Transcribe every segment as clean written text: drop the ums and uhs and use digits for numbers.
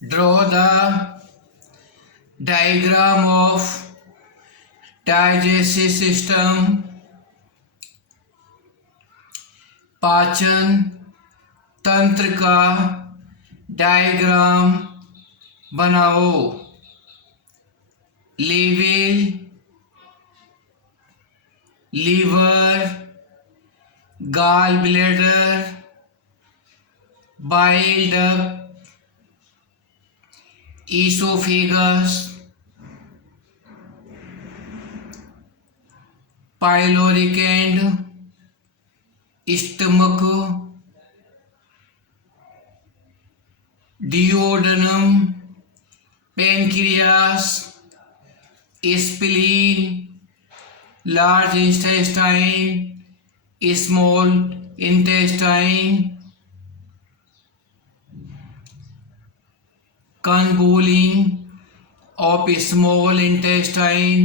Draw the diagram of digestive system, पाचन तंत्र का डायग्राम बनाओ। Level, liver, gall bladder, bile duct, oesophagus, pyloric end, stomach, duodenum, pancreas, spleen, large intestine, small intestine, convoluting of small intestine,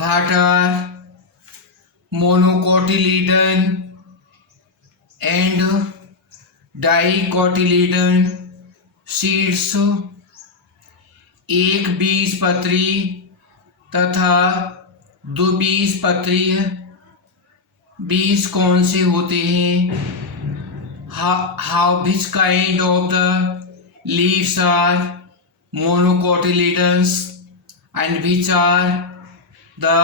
Bhatar, monocotyledon and dicotyledon seeds, एक बीजपत्री तथा द्विबीजपत्री। बीज कौन से होते हैं? How which kind of the leaves are monocotyledons and which are the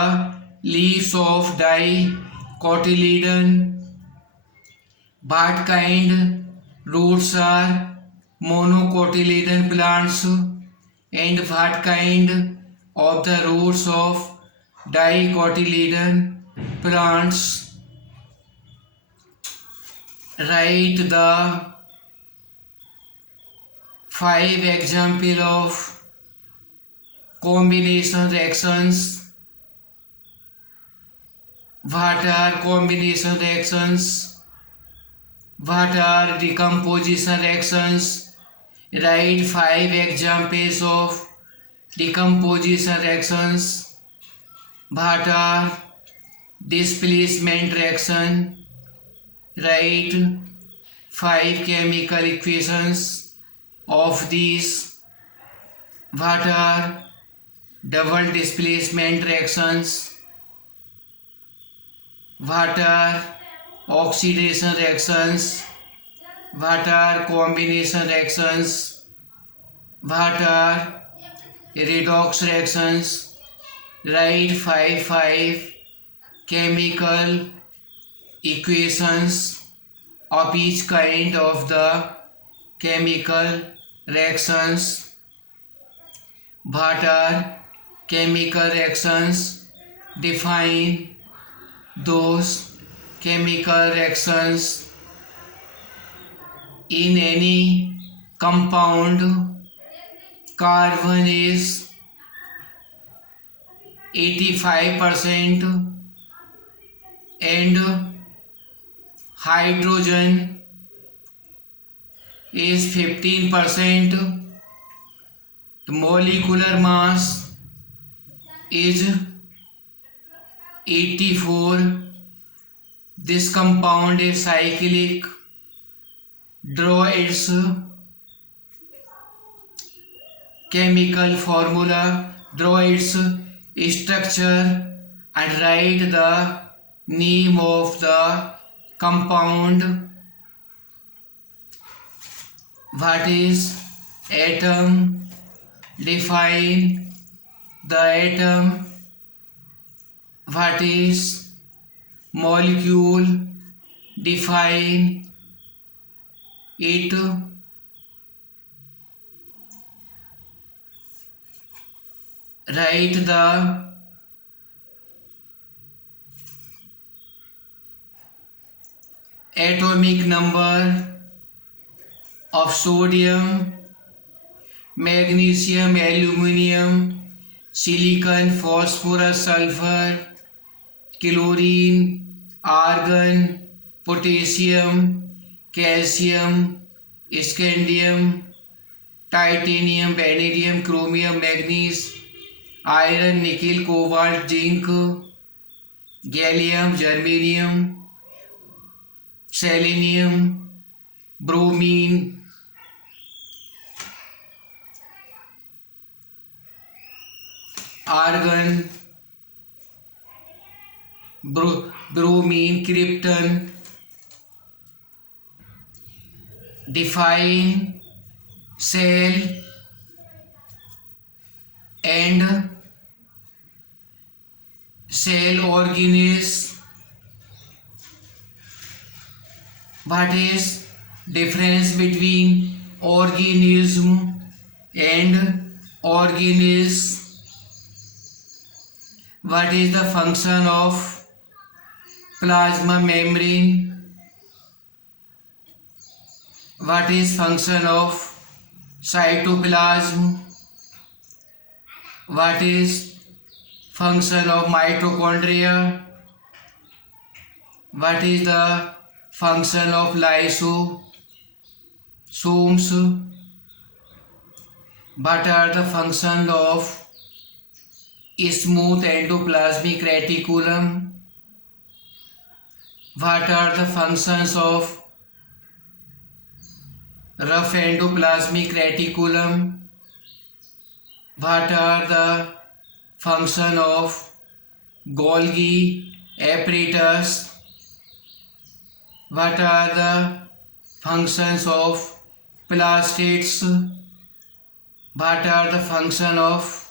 leaves of dicotyledon? What kind roots are monocotyledon plants and what kind of the roots of dicotyledon plants? Write the 5 example of combination reactions. What are combination reactions? What are decomposition reactions? Write 5 examples of decomposition reactions. What are displacement reaction? Write 5 chemical equations of these. What are double displacement reactions? What are oxidation reactions? What are combination reactions? What are redox reactions? Write 5 chemical equations of each kind of the chemical reactions. What are chemical reactions? Define those chemical reactions. In any compound, carbon is 85% and hydrogen is 15%. The molecular mass is 84. This compound is cyclic. Draw its chemical formula, draw its structure and write the name of the compound. What is atom? Define the atom. What is molecule? Define it. Write the atomic number of sodium, magnesium, aluminium, silicon, phosphorus, sulfur, chlorine, argon, potassium, calcium, scandium, titanium, vanadium, chromium, manganese, iron, nickel, cobalt, zinc, gallium, germanium, selenium, bromine, argon, bromine, krypton. Define cell and cell organelles. What is difference between organism and organelles? What is the function of plasma membrane? What is function of cytoplasm? What is function of mitochondria? What is the function of lysosomes? What are the functions of smooth endoplasmic reticulum? What are the functions of rough endoplasmic reticulum? What are the function of Golgi apparatus? What are the functions of plastids? What are the function of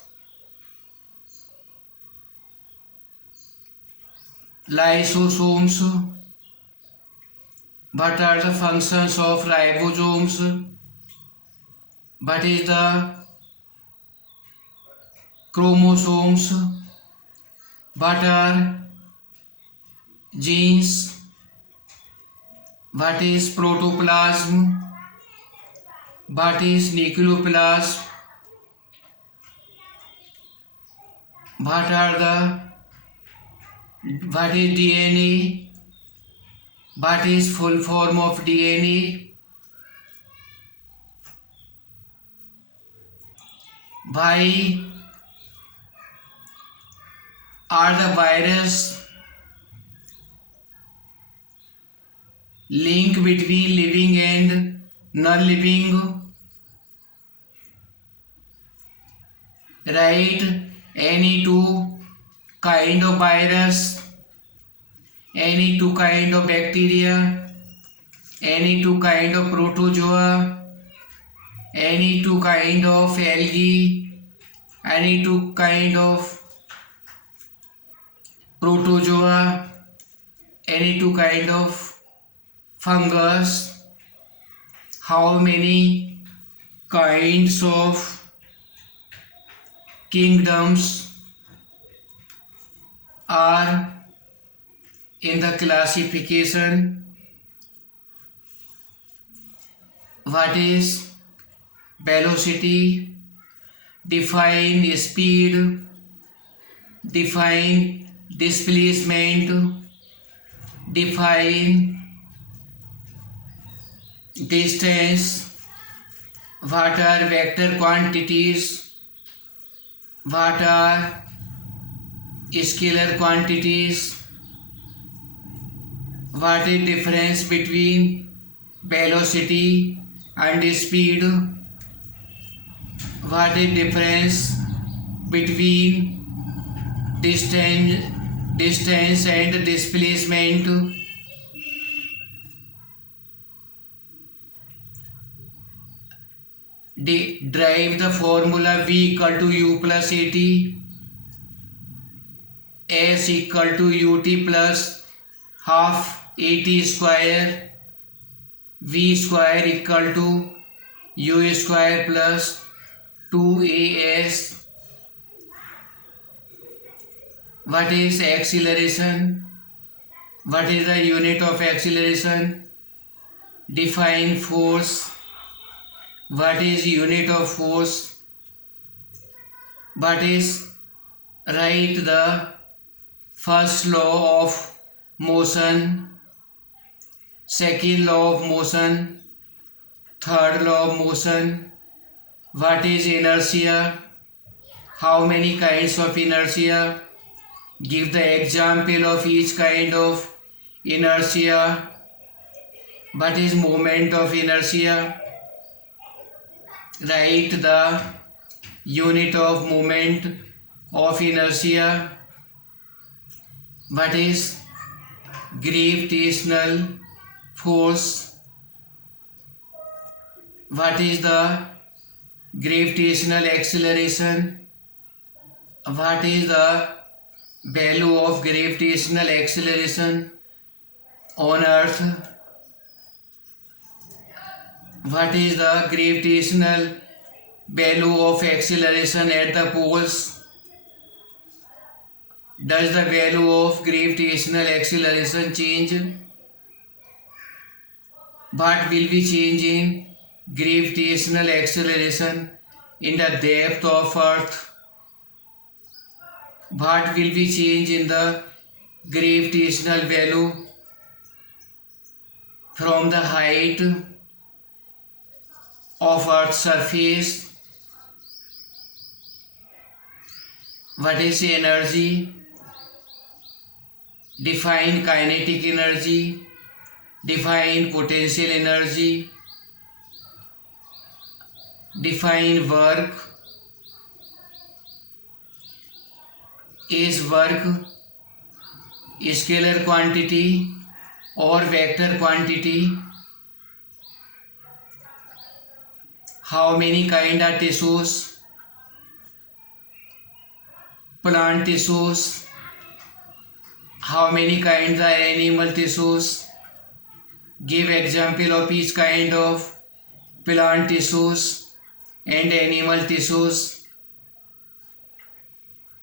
lysosomes? What are the functions of ribosomes? What is the chromosomes? What are genes? What is protoplasm? What is nucleoplasm? What is DNA? What is full form of DNA? Why are the virus link between living and non-living? Write any two kind of virus, any two kind of bacteria, any two kind of protozoa, any two kind of algae, any two kind of protozoa, any two kind of fungus. How many kinds of kingdoms are in the classification? What is velocity? Define speed. Define displacement. Define distance. What are vector quantities? What are scalar quantities? What is difference between velocity and speed? What is difference between distance and displacement? Derive the formula V equal to U plus AT, S equal to UT plus half AT square, V square equal to U square plus 2AS. What is acceleration? What is the unit of acceleration? Define force. What is unit of force? What is write the first law of motion, second law of motion, third law of motion. What is inertia? How many kinds of inertia? Give the example of each kind of inertia. What is moment of inertia? Write the unit of moment of inertia. What is gravitational force? What is the gravitational acceleration? What is the value of gravitational acceleration on Earth? What is the gravitational value of acceleration at the poles? Does the value of gravitational acceleration change? What will be change in gravitational acceleration in the depth of Earth? What will be change in the gravitational value from the height of Earth's surface? What is energy? Define kinetic energy. Define potential energy. Define work. Is work scalar quantity or vector quantity? How many kind of tissues? Plant tissues. How many kinds are animal tissues? Give example of each kind of plant tissues and animal tissues.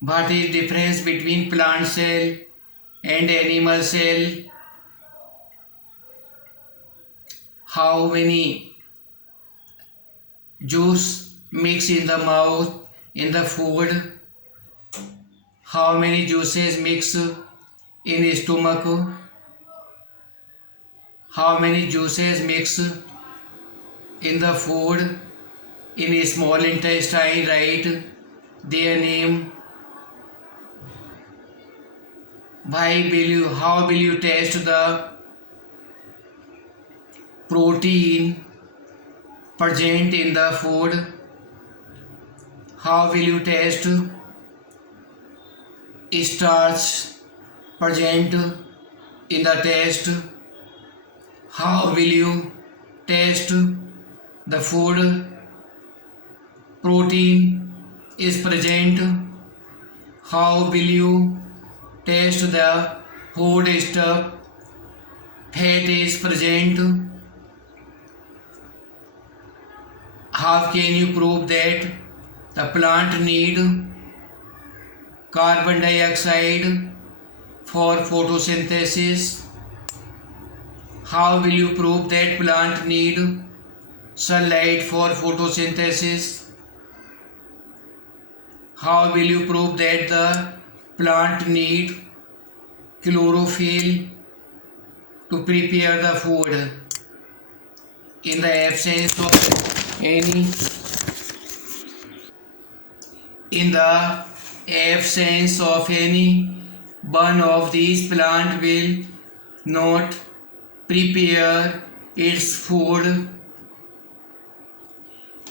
What is difference between plant cell and animal cell? How many juice mix in the mouth in the food? How many juices mix in stomach? How many juices mix in the food in small intestine? Write their name. How will you test the protein present in the food? How will you test starch present in the test? How will you test the food protein is present? How will you test the food stuff fat is present? How can you prove that the plant need carbon dioxide for photosynthesis? How will you prove that plant need sunlight for photosynthesis? How will you prove that the plant need chlorophyll to prepare the food? In the absence of any one of these, plant will not prepare its food.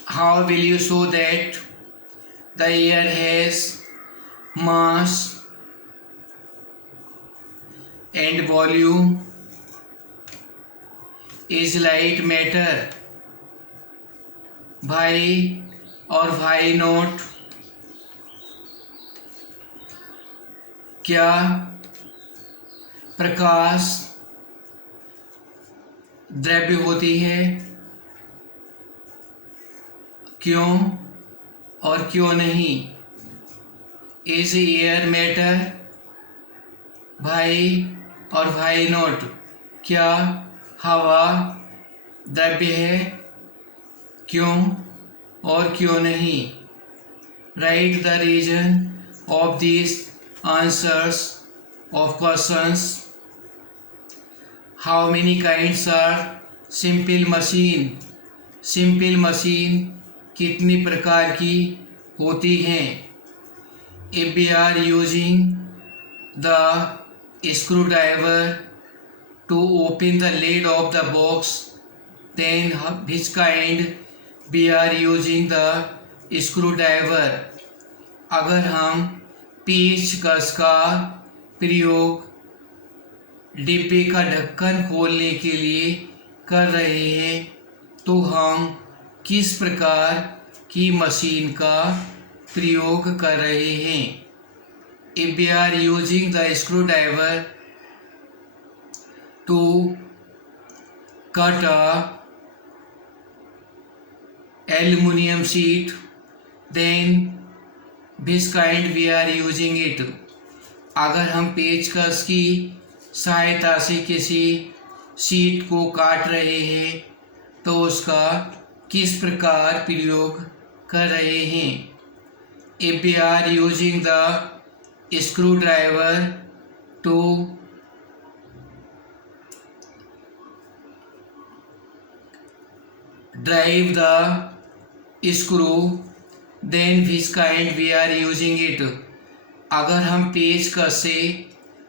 How will you show that the air has mass and volume is light matter? Why or why not? क्या प्रकाश द्रव्य होती है? क्यों और क्यों नहीं? Is air matter? भाई और भाई नॉट? क्या हवा द्रव्य है? क्यों और क्यों नहीं? Write the reason of this answers of questions. How many kinds are simple machine? Simple machine कितनी प्रकार की होती हैं? If we are using the screwdriver to open the lid of the box, then which kind we are using the screwdriver. अगर हम पेचकस का प्रयोग डिब्बे का ढक्कन खोलने के लिए कर रहे हैं तो हम किस प्रकार की मशीन का प्रयोग कर रहे हैं. If we are using the screwdriver to cut a aluminium sheet, then which kind we are using it. अगर हम पेचकस की सहायता से किसी शीट को काट रहे हैं तो उसका किस प्रकार प्रयोग कर रहे हैं. If we are using the screwdriver to drive the screw, then which kind we are using it. अगर हम पेचकस से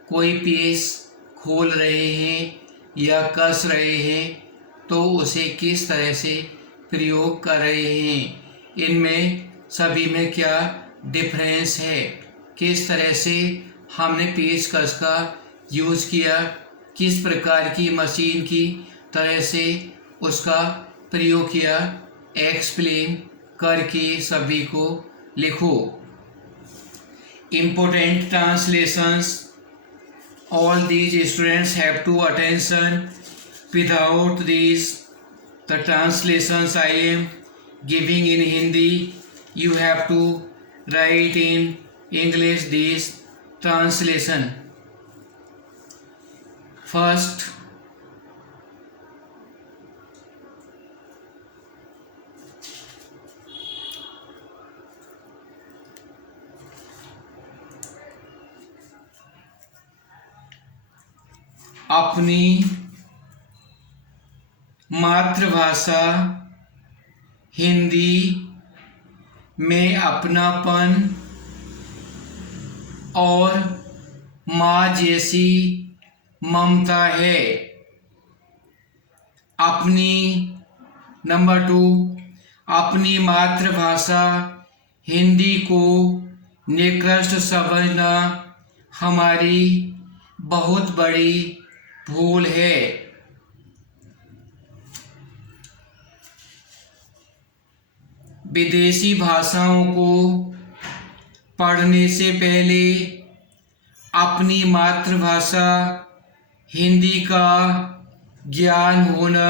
कोई पेच खोल रहे हैं या कस रहे हैं तो उसे किस तरह से प्रयोग कर रहे हैं. इनमें सभी में क्या डिफरेंस है, किस तरह से हमने पेचकस का यूज़ किया, किस प्रकार की मशीन की तरह से उसका प्रयोग किया, एक्सप्लेन करके सभी को लिखो. Important translations. All these students have to attention. Without these, the translations I am giving in Hindi, you have to write in English this translation. First, अपनी मातृभाषा हिंदी में अपनापन और माँ जैसी ममता है. नंबर 2, अपनी मातृभाषा हिंदी को निकृष्ट समझना हमारी बहुत बड़ी भूल है. विदेशी भाषाओं को पढ़ने से पहले अपनी मातृभाषा हिंदी का ज्ञान होना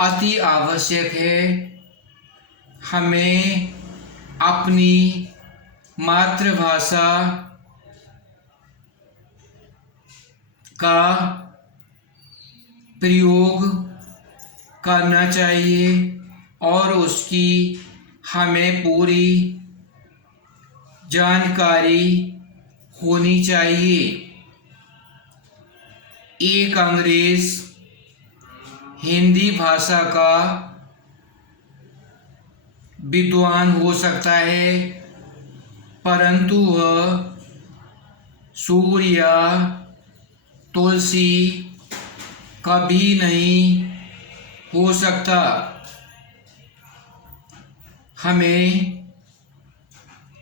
अति आवश्यक है. हमें अपनी मातृभाषा का प्रयोग करना चाहिए और उसकी हमें पूरी जानकारी होनी चाहिए. एक अंग्रेज हिंदी भाषा का विद्वान हो सकता है परंतु वह सूर्य या तुलसी कभी नहीं हो सकता. हमें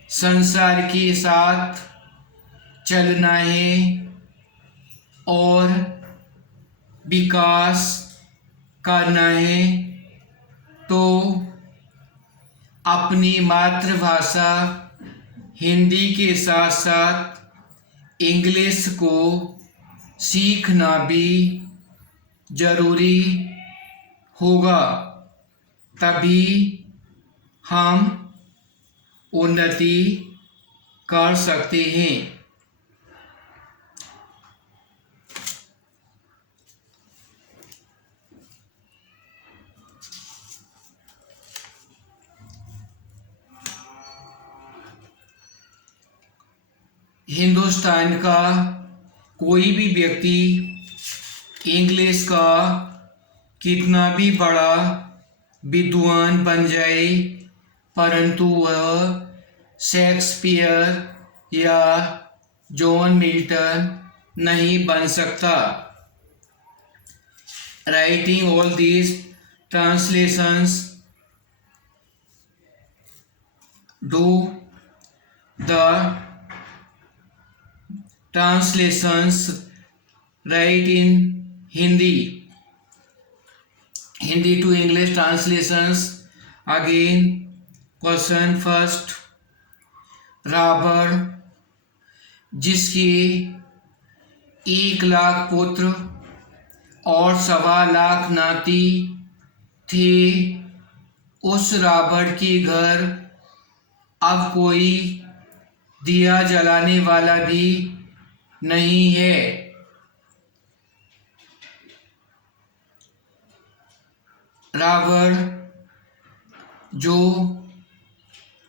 संसार के साथ चलना है और विकास करना है तो अपनी मातृभाषा हिंदी के साथ साथ इंग्लिश को सीखना भी जरूरी होगा. तभी हम उन्नति कर सकते हैं. हिंदुस्तान का कोई भी व्यक्ति इंग्लिश का कितना भी बड़ा विद्वान बन जाए परंतु वह शेक्सपियर या जॉन मिल्टन नहीं बन सकता। Writing all these translations, do the translations write in Hindi to English translations. Again, question first. Ravan जिसके 1,00,000 पुत्र और 1,25,00,000 नाती थे, उस रावण के घर अब कोई दिया जलाने वाला भी नहीं है। रावण जो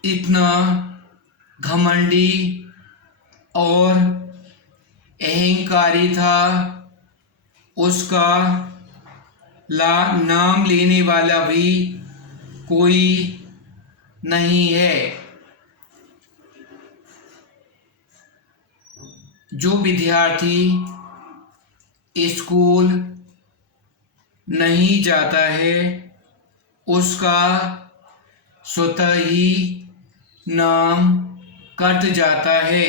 इतना घमंडी और अहंकारी था, उसका नाम लेने वाला भी कोई नहीं है। जो विद्यार्थी स्कूल नहीं जाता है, उसका स्वतः ही नाम कट जाता है।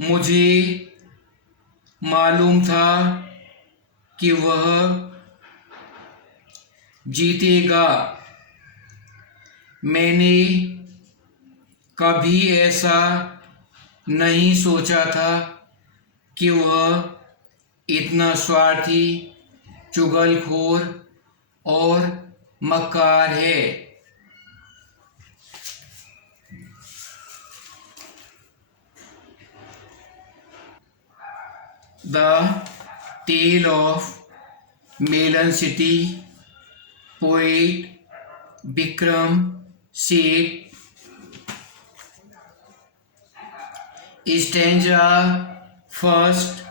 मुझे मालूम था कि वह जीतेगा। मैंने कभी ऐसा नहीं सोचा था कि वह इतना स्वार्थी, चुगलखोर और मक्कार है। The Tale of Melan City, poet Bikram Seth. Stanza first.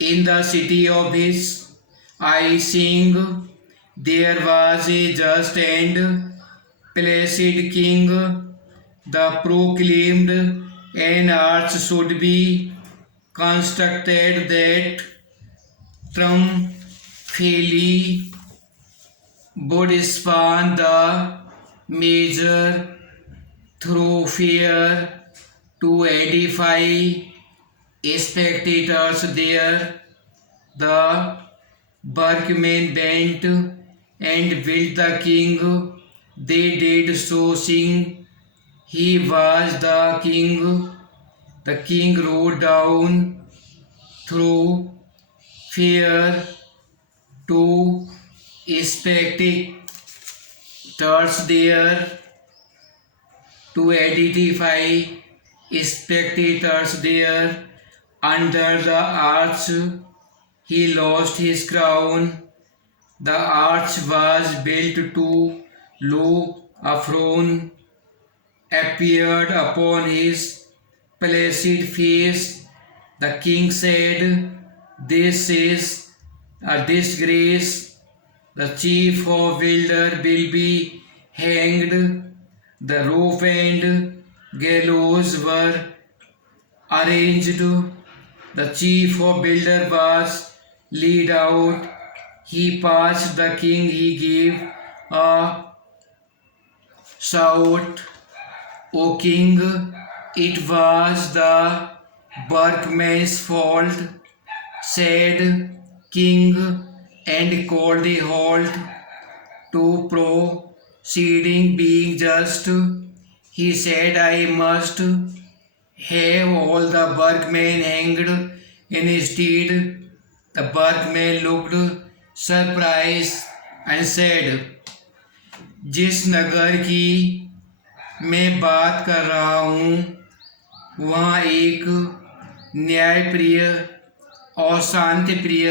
In the city of his, I sing, there was a just and placid king. The proclaimed an arch should be constructed that triumphantly would span the major thoroughfare to edify spectators there. The workmen bent and built the king. They did so sing, he was the king. The king rode down through fear to spectators there, to edify spectators there. Under the arch he lost his crown. The arch was built too low. A frown appeared upon his placid face. The king said, "This is a disgrace. The chief of builder will be hanged." The rope and gallows were arranged. The chief of builder was led out. He passed the king. He gave a shout, "O king, it was the workman's fault," said king, and called a halt to proceeding. Being just, he said, "I must have all the workmen hanged instead." The workmen looked surprised and said, "जिस नगर की मैं बात कर रहा हूँ, वहाँ एक न्यायप्रिय और शांतिप्रिय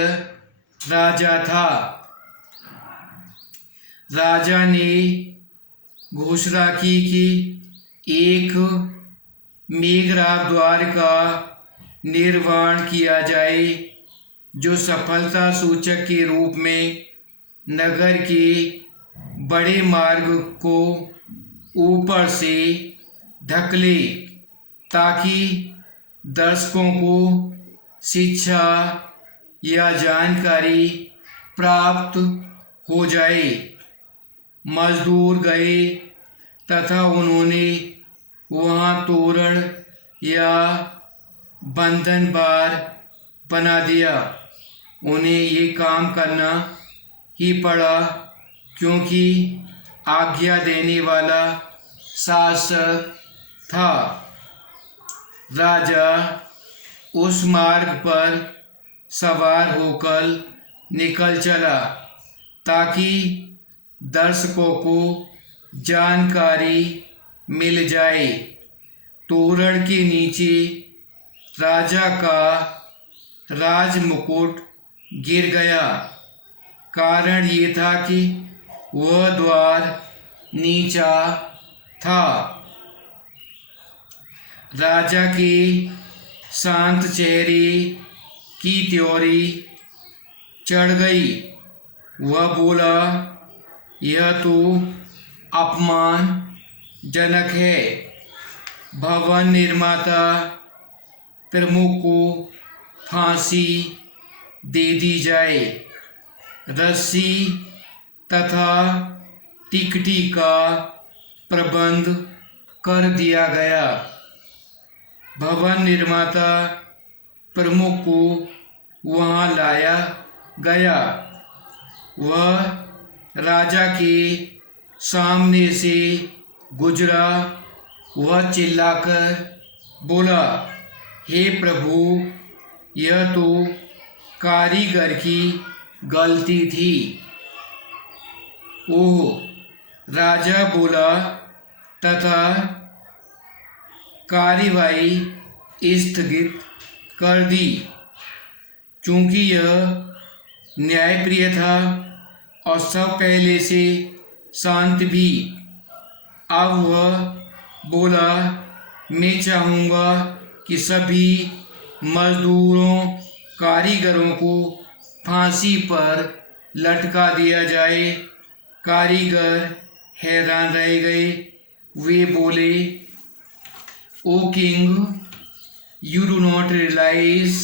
राजा था। राजा ने घोषणा की कि एक मेघराव द्वार का निर्माण किया जाए, जो सफलता सूचक के रूप में नगर के बड़े मार्ग को ऊपर से ढक ले, ताकि दर्शकों को शिक्षा या जानकारी प्राप्त हो जाए। मजदूर गए तथा उन्होंने वहाँ तोरण या बंधन बार बना दिया। उन्हें ये काम करना ही पड़ा क्योंकि आज्ञा देने वाला शासक था। राजा उस मार्ग पर सवार होकर निकल चला ताकि दर्शकों को जानकारी मिल जाए। तोरण के नीचे राजा का राजमुकुट गिर गया। कारण ये था कि वह द्वार नीचा था। राजा के शांत चेहरे की त्योरी चढ़ गई। वह बोला, यह तो अपमानजनक है। भवन निर्माता प्रमुख को फांसी दे दी जाए। रस्सी तथा टिकटी का प्रबंध कर दिया गया। भवन निर्माता प्रमुख को वहाँ लाया गया। वह राजा के सामने से गुजरा। वह चिल्लाकर बोला, हे प्रभु, यह तो कारीगर की गलती थी। ओह, राजा बोला तथा कार्यवाही स्थगित कर दी। चूंकि यह न्यायप्रिय था और सब पहले से शांत भी। अब वह बोला, मैं चाहूँगा कि सभी मजदूरों कारीगरों को फांसी पर लटका दिया जाए। कारीगर हैरान रह गए। वे बोले, O king, you do not realize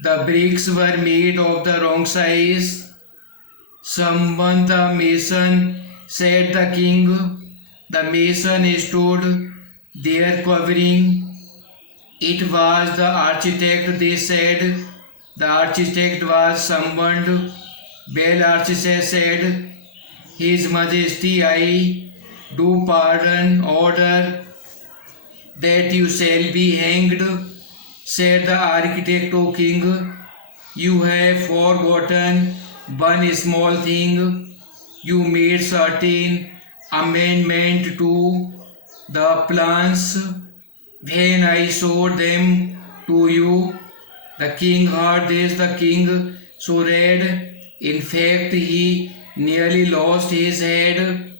the bricks were made of the wrong size. Summon the mason, said the king. The mason stood there quivering. It was the architect, they said. The architect was summoned. Well, architect said, His Majesty, I do pardon order that you shall be hanged, said the architect. O king, you have forgotten one small thing. You made certain amendment to the plans when I showed them to you. The king heard this. The king so red. In fact, he nearly lost his head.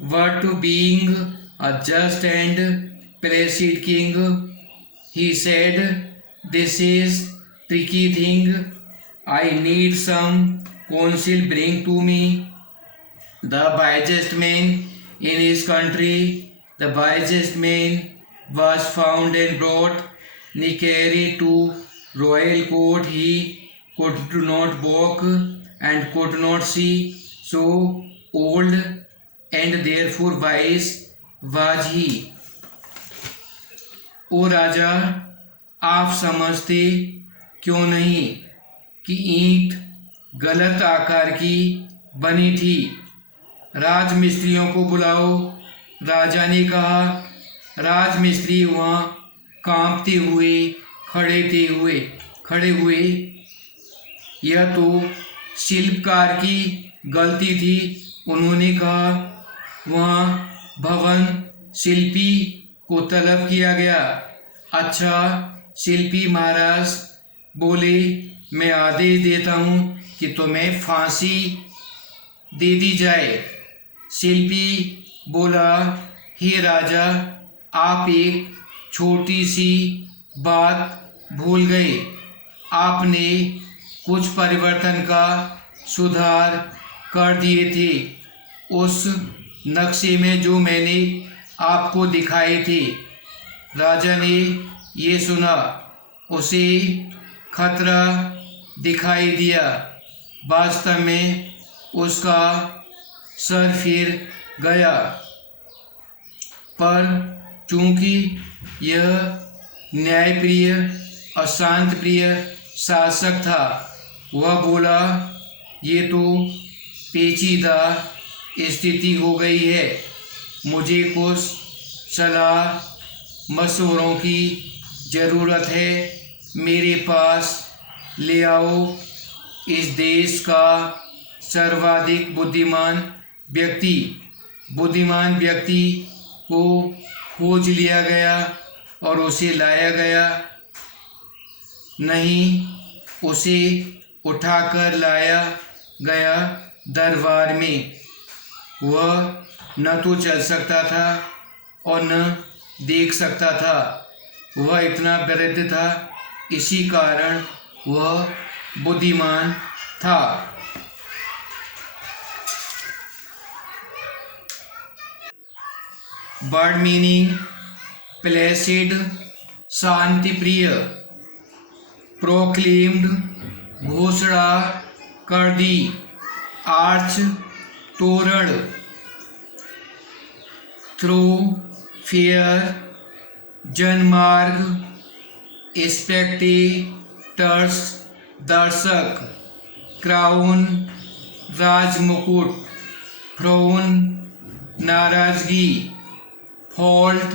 But being a just and placid king, he said, this is tricky thing. I need some counsel. Bring to me the wisest man in his country. The wisest man was found and brought. He carried to royal court. He could not walk and could not see, so old and therefore wise was he. ओ राजा, आप समझते क्यों नहीं कि ईंट गलत आकार की बनी थी? राजमिस्त्रियों को बुलाओ। राजा ने कहा। राजमिस्त्री वहाँ कांपते हुए खड़े हुए। यह तो शिल्पकार की गलती थी, उन्होंने कहा। वहाँ भवन शिल्पी को तलब किया गया। अच्छा, शिल्पी महाराज बोले, मैं आदेश देता हूँ कि तुम्हें फांसी दे दी जाए। शिल्पी बोला, हे राजा, आप एक छोटी सी बात भूल गए। आपने कुछ परिवर्तन का सुधार कर दिए थे उस नक्शे में जो मैंने आपको दिखाए थे। राजा ने ये सुना, उसे खतरा दिखाई दिया। वास्तव में उसका सर फिर गया, पर चूंकि यह न्यायप्रिय और शांतप्रिय शासक था, वह बोला, ये तो पेचीदा स्थिति हो गई है, मुझे कुछ सलाह मशवरों की ज़रूरत है, मेरे पास ले आओ। इस देश का सर्वाधिक बुद्धिमान व्यक्ति को खोज लिया गया और उसे लाया गया। नहीं, उसे उठाकर लाया गया दरबार में। वह न तो चल सकता था और न देख सकता था, वह इतना वृद्ध था, इसी कारण वह बुद्धिमान था। वर्ड मीनिंग: प्लेसिड, शांतिप्रिय। प्रोक्लेम्ड, घोषणा कर दी। आर्च, तोरण। थ्रू फेयर, जनमार्ग। स्पेक्टेटर्स, दर्शक। क्राउन, राजमुकुट। फ्रोन, नाराजगी। फॉल्ट,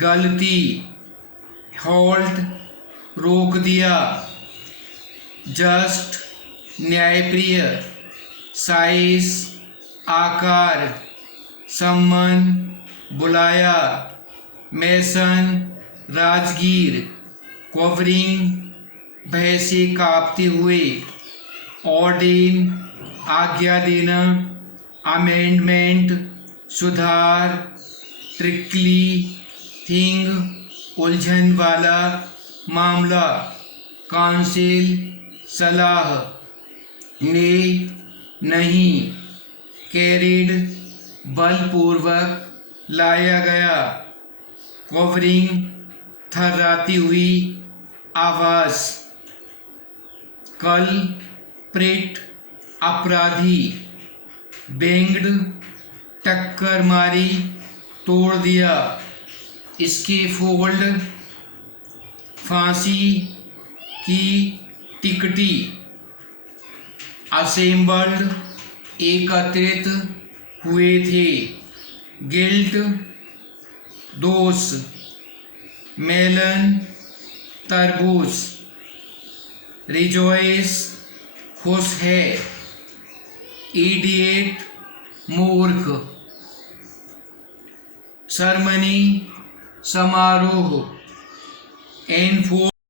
गलती। हॉल्ट, रोक दिया। जस्ट, न्यायप्रिय। साइज, आकार। सम्मन, बुलाया। मैसन, राजगीर। कवरिंग, भय से कांपते हुए। ऑर्डेन, आज्ञा देना। अमेंडमेंट, सुधार। ट्रिकली थिंग, उलझन वाला मामला। काउंसिल, सलाह। ने, नहीं। कैरिड, बलपूर्वक लाया गया। कवरिंग, थर्राती हुई आवाज़। कल प्रेट, अपराधी। बेंग्ड, टक्कर मारी, तोड़ दिया। इसके फोल्ड, फांसी की टिकटी। असेंबल्ड, एकत्रित हुए थे। गिल्ट, दोष। मेलन, तरबूज। रिजॉइस, खुश है। इडिएट, मूर्ख। सरमनी, समारोह। एनफोर्स,